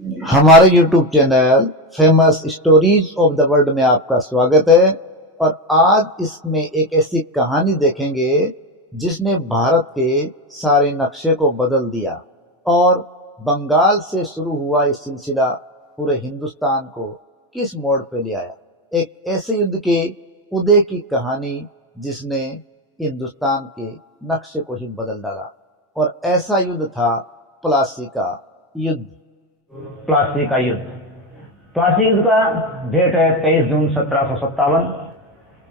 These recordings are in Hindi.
हमारे YouTube channel famous stories of the world में आपका स्वागत है। और आज इसमें एक ऐसी कहानी देखेंगे जिसने भारत के सारे नक्शे को बदल दिया और बंगाल से शुरू हुआ ये सिलसिला पूरे हिंदुस्तान को किस मोड़ पे ले आया। एक ऐसे युद्ध के उदय की कहानी जिसने हिंदुस्तान के नक्शे को ही बदल डाला, और ऐसा युद्ध था प्लासी का युद्ध। प्लासी का युद्ध। प्लासी युद्ध का डेट है 23 जून 1757।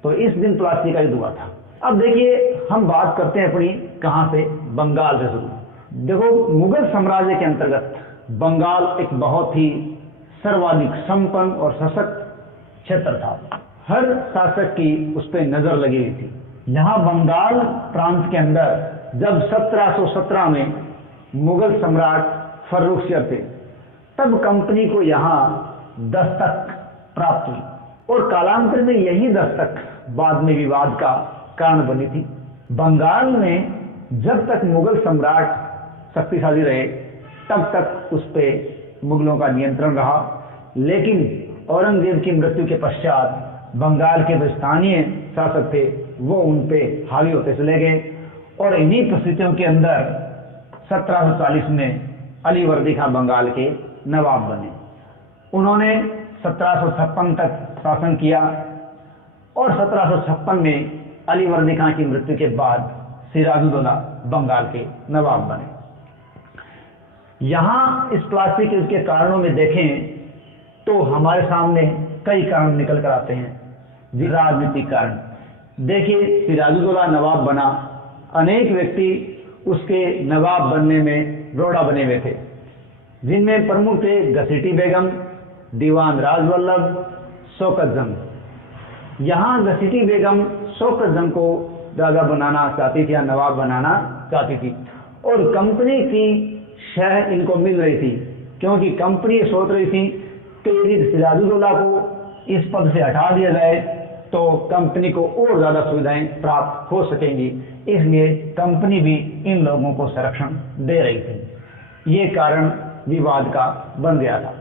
तो इस दिन प्लासी का युद्ध हुआ था। अब देखिए, हम बात करते हैं अपनी कहां से, बंगाल से शुरू। देखो, मुगल साम्राज्य के अंतर्गत बंगाल एक बहुत ही सर्वाधिक संपन्न और सशक्त क्षेत्र था। हर शासक की उस पर नजर लगी हुई थी। यहाँ बंगाल प्रांत के अंदर जब 1717 में मुगल सम्राट फर्रुखसियर थे, तब कंपनी को यहाँ दस्तक प्राप्त हुई और कालांतर में यही दस्तक बाद में विवाद का कारण बनी थी। बंगाल में जब तक मुगल सम्राट शक्तिशाली रहे, तब तक उस पर मुगलों का नियंत्रण रहा। लेकिन औरंगजेब की मृत्यु के पश्चात बंगाल के जो स्थानीय शासक थे वो उन पे हावी होते चले गए और इन्हीं परिस्थितियों के अंदर 1740 में अलीवर्दी खां बंगाल के नवाब बने। उन्होंने 1756 तक शासन किया और 1756 में अलीवर्दी खां की मृत्यु के बाद सिराजुद्दौला बंगाल के नवाब बने। यहाँ इस प्लासी के उसके कारणों में देखें तो हमारे सामने कई कारण निकल कर आते हैं। राजनीतिक कारण देखिए, सिराजुद्दौला नवाब बना, अनेक व्यक्ति उसके नवाब बनने में रोड़ा बने हुए थे, जिनमें प्रमुख थे घसीटी बेगम, दीवान राजवल्लभ, शौकत जंग। यहाँ घसीटी बेगम शौकत जंग को राजा बनाना चाहती थी या नवाब बनाना चाहती थी, और कंपनी की शह इनको मिल रही थी, क्योंकि कंपनी सोच रही थी कि यदि सिराजुद्दौला को इस पद से हटा दिया जाए तो कंपनी को और ज्यादा सुविधाएं प्राप्त हो सकेंगी। इसलिए कंपनी भी इन लोगों को संरक्षण दे रही थी। ये कारण विवाद का बन गया था।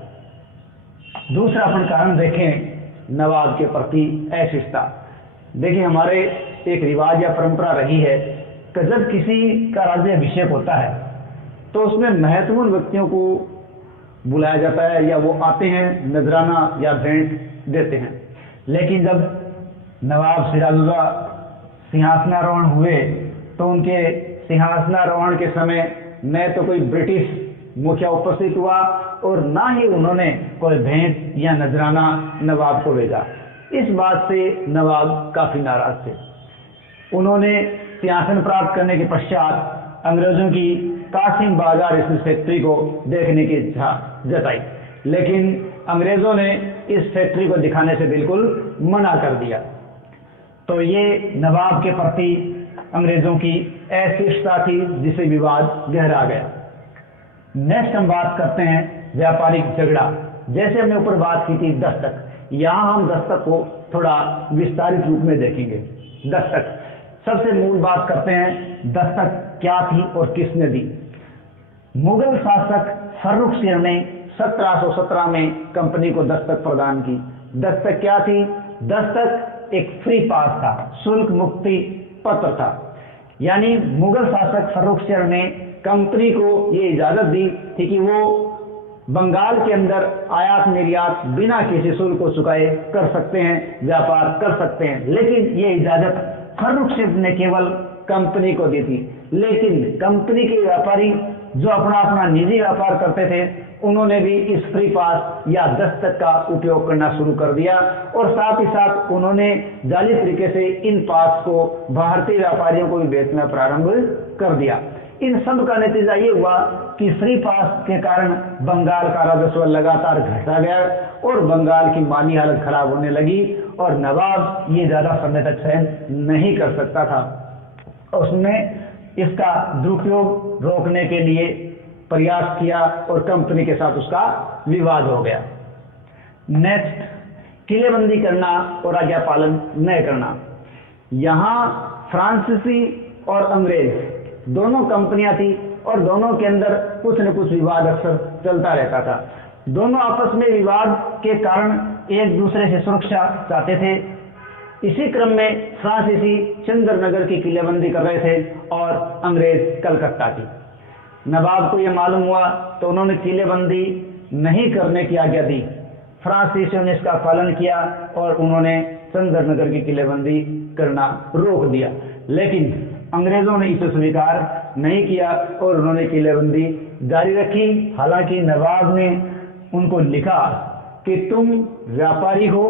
दूसरा अपन कारण देखें, नवाब के प्रति अशिष्टता। देखिए, हमारे एक रिवाज या परंपरा रही है कि जब किसी का राज्याभिषेक होता है तो उसमें महत्वपूर्ण व्यक्तियों को बुलाया जाता है या वो आते हैं, नजराना या भेंट देते हैं। लेकिन जब नवाब सिराजुद्दौला सिंहासनारोहण हुए तो उनके सिंहासनारोहण के समय न तो कोई ब्रिटिश मुखिया उपस्थित हुआ और ना ही उन्होंने कोई भेंट या नजराना नवाब को भेजा। इस बात से नवाब काफी नाराज थे। उन्होंने सिंहासन प्राप्त करने के पश्चात अंग्रेजों की कासिम बाजार स्थित फैक्ट्री को देखने की इच्छा जताई, लेकिन अंग्रेजों ने इस फैक्ट्री को दिखाने से बिल्कुल मना कर दिया। तो ये नवाब के प्रति अंग्रेजों की अशिष्टता थी, जिसे विवाद गहरा गया। नेक्स्ट हम बात करते हैं व्यापारिक झगड़ा। जैसे हमने ऊपर बात की थी दस्तक, यहाँ हम दस्तक को थोड़ा विस्तारित रूप में देखेंगे। दस्तक, सबसे मूल बात करते हैं, दस्तक क्या थी और किसने दी। मुगल शासक फर्रुखसियर ने 1717 में कंपनी को दस्तक प्रदान की। दस्तक क्या थी? दस्तक एक फ्री पास था, शुल्क मुक्ति पत्र था। यानी मुगल शासक फर्रुखसियर ने कंपनी को ये इजाजत दी थी कि वो बंगाल के अंदर आयात निर्यात बिना किसी शुल्क को चुकाए कर सकते हैं, व्यापार कर सकते हैं। लेकिन ये इजाजत फर्रुखसियर ने केवल कंपनी को दी थी। लेकिन कंपनी के व्यापारी जो अपना अपना निजी व्यापार करते थे, उन्होंने भी इस फ्री पास या दस्तक का उपयोग करना शुरू कर दिया और साथ ही साथ उन्होंने जाली तरीके से इन पास को भारतीय व्यापारियों को भी बेचना प्रारंभ कर दिया। इन सब का नतीजा ये हुआ कि फ्री पास के कारण बंगाल का राजस्व लगातार घटता गया और बंगाल की माली हालत खराब होने लगी और नवाब ये ज्यादा समय तक सहन नहीं कर सकता था। उसने इसका दुरुपयोग रोकने के लिए प्रयास किया और कंपनी के साथ उसका विवाद हो गया। नेक्स्ट, किलेबंदी करना और आज्ञा पालन न करना। यहाँ फ्रांसीसी और अंग्रेज दोनों कंपनियां थी और दोनों के अंदर कुछ न कुछ विवाद अक्सर चलता रहता था। दोनों आपस में विवाद के कारण एक दूसरे से सुरक्षा चाहते थे। इसी क्रम में फ्रांसीसी चंद्रनगर की किलेबंदी कर रहे थे और अंग्रेज कलकत्ता की। नवाब को यह मालूम हुआ तो उन्होंने किलेबंदी नहीं करने की आज्ञा दी। फ्रांसीसियों ने इसका पालन किया और उन्होंने चंद्रनगर की किलेबंदी करना रोक दिया, लेकिन अंग्रेजों ने इसे स्वीकार नहीं किया और उन्होंने किलेबंदी जारी रखी। हालांकि नवाब ने उनको लिखा कि तुम व्यापारी हो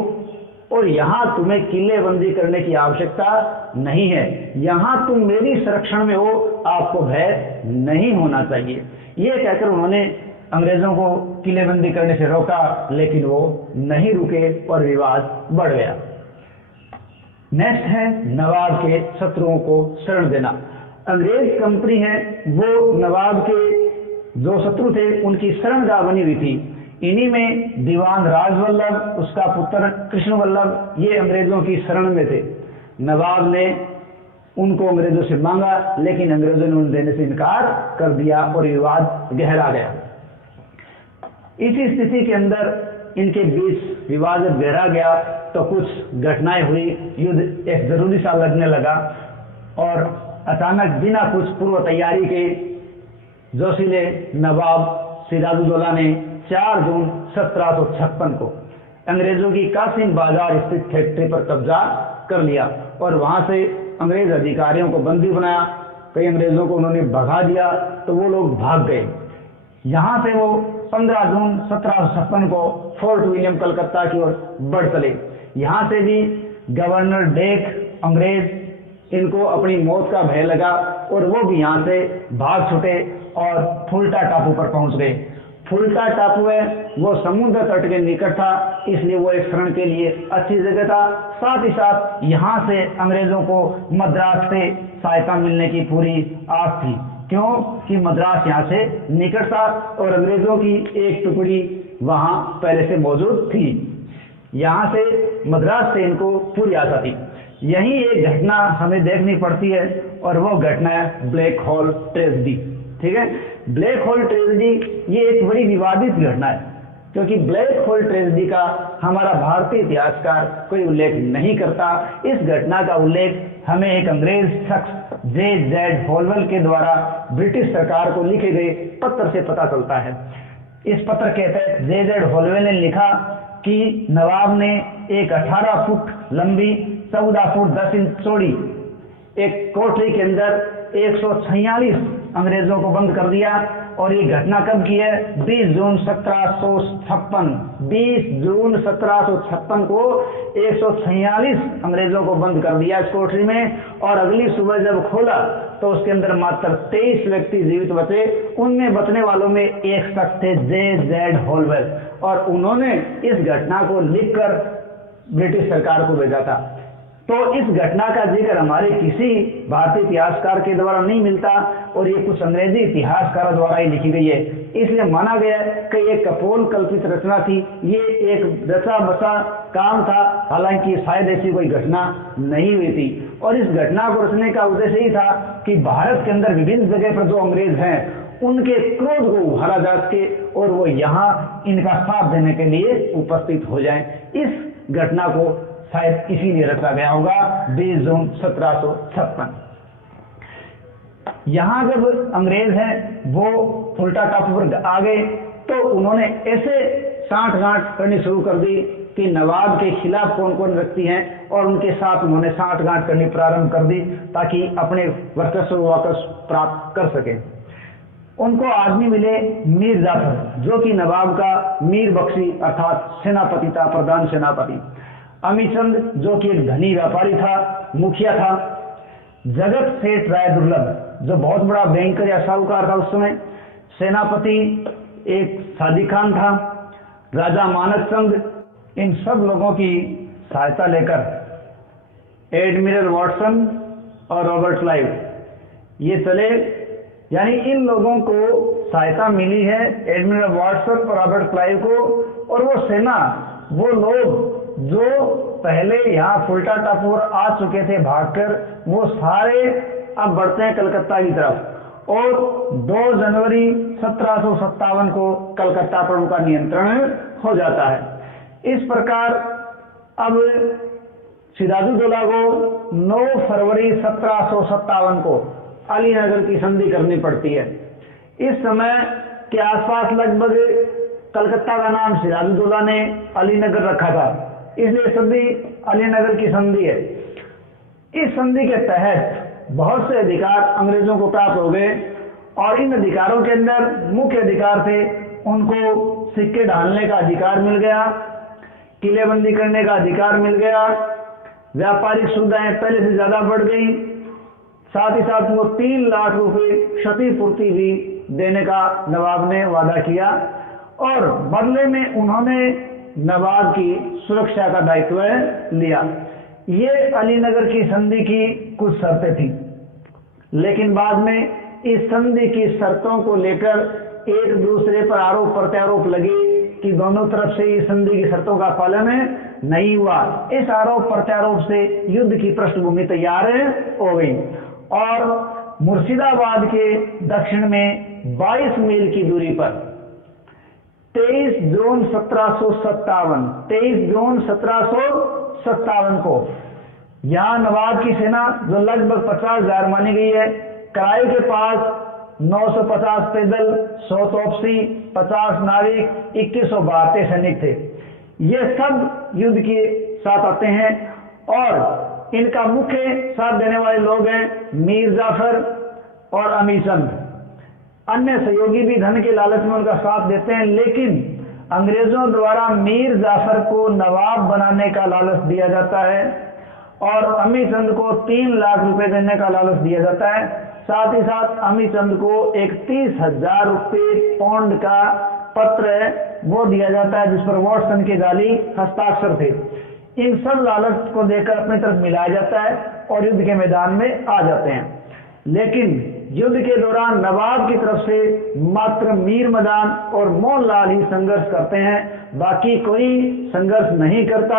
और यहाँ तुम्हें किलेबंदी करने की आवश्यकता नहीं है, यहाँ तुम मेरी संरक्षण में हो, आपको भय नहीं होना चाहिए। ये कहकर उन्होंने अंग्रेजों को किलेबंदी करने से रोका, लेकिन वो नहीं रुके और विवाद बढ़ गया। नेक्स्ट है नवाब के शत्रुओं को शरण देना। अंग्रेज कंपनी है वो नवाब के जो शत्रु थे उनकी शरणगाह बनी हुई थी। इन्हीं में दीवान राजवल्लभ, उसका पुत्र कृष्ण वल्लभ, ये अंग्रेजों की शरण में थे। नवाब ने उनको अंग्रेजों से मांगा, लेकिन अंग्रेजों ने उन देने से इनकार कर दिया और विवाद गहरा गया। इसी स्थिति के अंदर इनके बीच विवाद जब गहरा गया तो कुछ घटनाएं हुई। युद्ध एक जरूरी सा लगने लगा और अचानक बिना कुछ पूर्व तैयारी के जोशीले नवाब सिराजुद्दौला ने 4 जून 1756 को अंग्रेजों की कासिम बाजार स्थित फैक्ट्री पर कब्जा कर लिया और वहां से अंग्रेज अधिकारियों को बंदी बनाया। कई अंग्रेजों को उन्होंने भगा दिया तो वो लोग भाग गए। यहां से वो 15 जून 1756 को फोर्ट विलियम कलकत्ता की ओर बढ़ चले। यहां से भी गवर्नर डेक अंग्रेज, इनको अपनी मौत का भय लगा और वो भी यहां से भाग छूटे और फुल्टा टापू पर पहुंच गए। फुल्टा टापू है वो समुद्र तट के निकट था, इसलिए वो एक शरण के लिए अच्छी जगह था। साथ ही साथ यहाँ से अंग्रेजों को मद्रास से सहायता मिलने की पूरी आस थी, क्यों कि मद्रास यहाँ से निकट था और अंग्रेजों की एक टुकड़ी वहाँ पहले से मौजूद थी। यहाँ से मद्रास से इनको पूरी आशा थी। यही एक घटना हमें देखनी पड़ती है और वो घटना है ब्लैक होल ट्रेजेडी। ठीक है, ब्लैक होल ट्रेजेडी ये एक बड़ी विवादित घटना है, क्योंकि ब्लैक होल ट्रेजेडी का हमारा भारतीय इतिहासकार कोई उल्लेख नहीं करता। इस घटना का उल्लेख हमें एक अंग्रेज शख्स J.Z. होलवेल के द्वारा ब्रिटिश सरकार को लिखे गए पत्र से पता चलता है। इस पत्र के तहत J.Z. होलवेल ने लिखा कि नवाब ने एक 18 फुट लंबी 14 फुट 10 इंच चौड़ी एक कोठरी के अंदर 146 अंग्रेजों को बंद कर दिया। और ये घटना कब की है? 20 जून 1756। 20 जून 1756 को 146 अंग्रेजों को बंद कर दिया इस कोठरी में। और अगली सुबह जब खोला तो उसके अंदर मात्र 23 व्यक्ति जीवित बचे। उनमें बचने वालों में एक शख्स थे J.Z. होलवेल, और उन्होंने इस घटना को लिखकर ब्रिटिश सरकार को भेजा था। तो इस घटना का जिक्र हमारे किसी भारतीय इतिहासकार के द्वारा नहीं मिलता और ये कुछ अंग्रेजी इतिहासकारों द्वारा ही लिखी गई है। इसलिए माना गया कि ये कपोल कल्पित रचना थी, ये एक रचा बसा काम था। हालांकि शायद ऐसी कोई घटना नहीं हुई थी। और इस घटना को रचने का उद्देश्य ही था कि भारत के अंदर विभिन्न जगह पर जो अंग्रेज हैं उनके क्रोध को उभारा जा सके और वो यहाँ इनका साथ देने के लिए उपस्थित हो जाएं। इस घटना को शायद इसीलिए रचा गया होगा 20 जून 1756। यहाँ जब अंग्रेज हैं वो फुल्टा टापू पर आ गए तो उन्होंने ऐसे साठगांठ करनी शुरू कर दी कि नवाब के खिलाफ कौन कौन व्यक्ति हैं और उनके साथ उन्होंने साठगांठ करनी प्रारंभ कर दी ताकि अपने वर्चस्व वापस प्राप्त कर सके। उनको आदमी मिले मीर जाफर, जो कि नवाब का मीर बख्शी अर्थात सेनापति था, प्रधान सेनापति। अमीचंद, जो कि एक धनी व्यापारी था, मुखिया था। जगत सेठ राय दुर्लभ, जो बहुत बड़ा बैंकर या साहूकार था उस समय। सेनापति एक सादी खान था। राजा मानक चंद, इन सब लोगों की सहायता लेकर एडमिरल वॉटसन और रॉबर्ट क्लाइव ये चले। यानी इन लोगों को सहायता मिली है एडमिरल वॉटसन और रॉबर्ट क्लाइव को। और वो सेना, वो लोग जो पहले यहाँ फुल्टा टापू पर आ चुके थे भागकर, वो सारे अब बढ़ते हैं कलकत्ता की तरफ। और 2 जनवरी 1757 को कलकत्ता पर उनका नियंत्रण हो जाता है। इस प्रकार अब सिराजुद्दौला को 9 फरवरी 1757 को अलीनगर की संधि करनी पड़ती है। इस समय के आसपास लगभग कलकत्ता का नाम सिराजुद्दौला ने अलीनगर रखा था, इसलिए संधि अलीनगर की संधि है। इस संधि के तहत बहुत से अधिकार अंग्रेजों को प्राप्त हो गए और इन अधिकारों के अंदर मुख्य अधिकार थे, उनको सिक्के ढालने का अधिकार मिल गया, किलेबंदी करने का अधिकार मिल गया, व्यापारिक सुविधाएं पहले से ज्यादा बढ़ गई, साथ ही साथ वो 3 लाख रुपए क्षतिपूर्ति भी देने का नवाब ने वादा किया और बदले में उन्होंने नवाब की सुरक्षा का दायित्व लिया। ये अलीनगर की संधि की कुछ शर्तें थी, लेकिन बाद में इस संधि की शर्तों को लेकर एक दूसरे पर आरोप प्रत्यारोप लगे कि दोनों तरफ से इस संधि की शर्तों का पालन नहीं हुआ। इस आरोप प्रत्यारोप से युद्ध की पृष्ठभूमि तैयार हो गई और मुर्शिदाबाद के दक्षिण में 22 मील की दूरी पर 23 जून 1757 को यहां नवाब की सेना जो लगभग 50,000 मानी गई है, कराई के पास 950 पैदल, 100 तोपसी, 50 नाविक, 2100 भारतीय सैनिक थे। ये सब युद्ध के साथ आते हैं और इनका मुख्य साथ देने वाले लोग हैं मीर जाफर और अमीचंद। अन्य सहयोगी भी धन के लालच में उनका साथ देते हैं, लेकिन अंग्रेजों द्वारा मीर जाफर को नवाब बनाने का लालच दिया जाता है और अमीचंद को 3 लाख रुपए देने का लालच दिया जाता है। साथ ही साथ अमीचंद को एक 30,000 रुपए पौंड का पत्र है वो दिया जाता है, जिस पर वॉटसन के जाली हस्ताक्षर थे। इन सब लालच को देकर अपनी तरफ मिलाया जाता है और युद्ध के मैदान में आ जाते हैं। लेकिन युद्ध के दौरान नवाब की तरफ से मात्र मीर मदान और मोहनलाल ही संघर्ष करते हैं, बाकी कोई संघर्ष नहीं करता।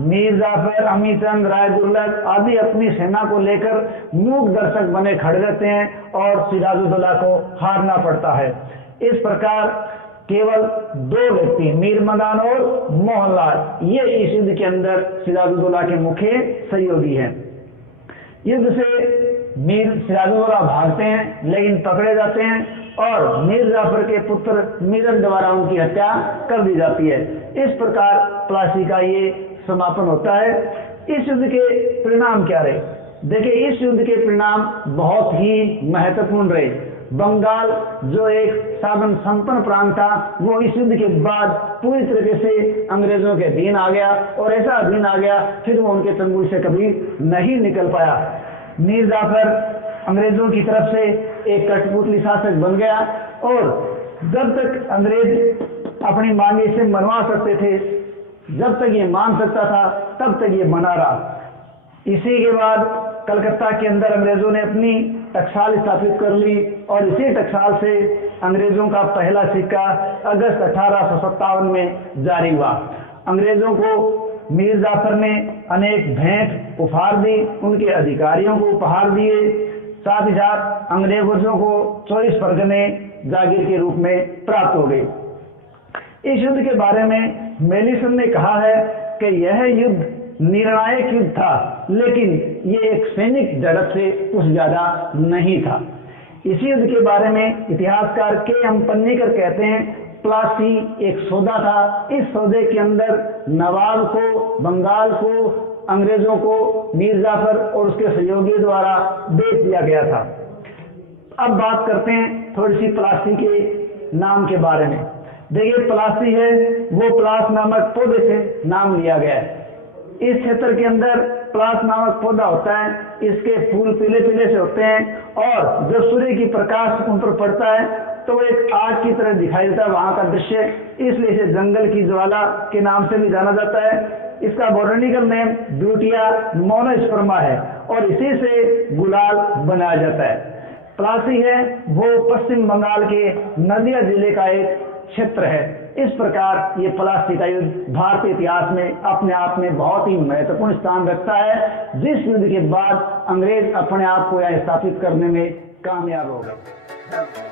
मीर जाफर, अमीचंद, राय दुर्लभ आदि अपनी सेना को लेकर मूक दर्शक बने खड़े रहते हैं और सिराजुद्दौला को हारना पड़ता है। इस प्रकार केवल 2 व्यक्ति मीर मदान और मोहनलाल, ये इस युद्ध के अंदर सिराजुद्दौला के मुख्य सहयोगी हैं। युद्ध से मीर सिराजुद्दौला भागते हैं लेकिन पकड़े जाते हैं और मीर जाफर के पुत्र मीरन द्वारा उनकी हत्या कर दी जाती है। इस प्रकार प्लासी का ये समापन होता है। इस युद्ध के परिणाम क्या रहे? देखिए, इस युद्ध के परिणाम बहुत ही महत्वपूर्ण रहे। बंगाल जो एक साधन संपन्न प्रांत था, वो इस युद्ध के बाद पूरी तरीके से अंग्रेजों के अधीन आ गया और ऐसा अधीन आ गया फिर वो उनके चंगुल से कभी नहीं निकल पाया। मीर जाफर अंग्रेजों की तरफ से एक कठपुतली शासक बन गया और जब तक अंग्रेज अपनी मांगे से मनवा सकते थे, जब तक ये मान सकता था, तब तक ये मना रहा। इसी के बाद कलकत्ता के अंदर अंग्रेजों ने अपनी टकसाल स्थापित कर ली और इसी टकसाल से अंग्रेजों का पहला सिक्का अगस्त 1857 में जारी हुआ। अंग्रेजों को मीर जाफर ने अनेक भेंट उपहार दी, उनके अधिकारियों को उपहार दिए, साथ ही साथ अंग्रेजों को 24 परगने जागीर के रूप में प्राप्त हो गए। इस युद्ध के बारे में मेलिसन ने कहा है कि यह युद्ध निर्णायक युद्ध था, लेकिन ये एक सैनिक झड़प से कुछ ज्यादा नहीं था। इसी युद्ध के बारे में इतिहासकार के.एम. पन्नीकर कहते हैं, प्लासी एक सौदा था। इस सौदे के अंदर नवाब को, बंगाल को, अंग्रेजों को मीर जाफर और उसके सहयोगियों द्वारा बेच दिया गया था। अब बात करते हैं थोड़ी सी प्लासी के नाम के बारे में। देखिए, प्लासी है वो प्लास नामक पौधे से नाम लिया गया है। इस क्षेत्र के अंदर प्लास नामक पौधा होता है, इसके फूल पीले पीले से होते हैं और जब सूर्य की प्रकाश उन पर पड़ता है तो वो एक आग की तरह दिखाई देता है वहां का दृश्य, इसलिए इसे जंगल की ज्वाला के नाम से भी जाना जाता है। इसका बॉटनिकल नेम ब्यूटिया मोनोस्पर्मा है और इसी से गुलाल बनाया जाता है। प्लासी है वो पश्चिम बंगाल के नदिया जिले का एक क्षेत्र है। इस प्रकार ये प्लासी का युद्ध भारतीय इतिहास में अपने आप में बहुत ही महत्वपूर्ण स्थान रखता है, जिस युद्ध के बाद अंग्रेज अपने आप को यहाँ स्थापित करने में कामयाब हो गए।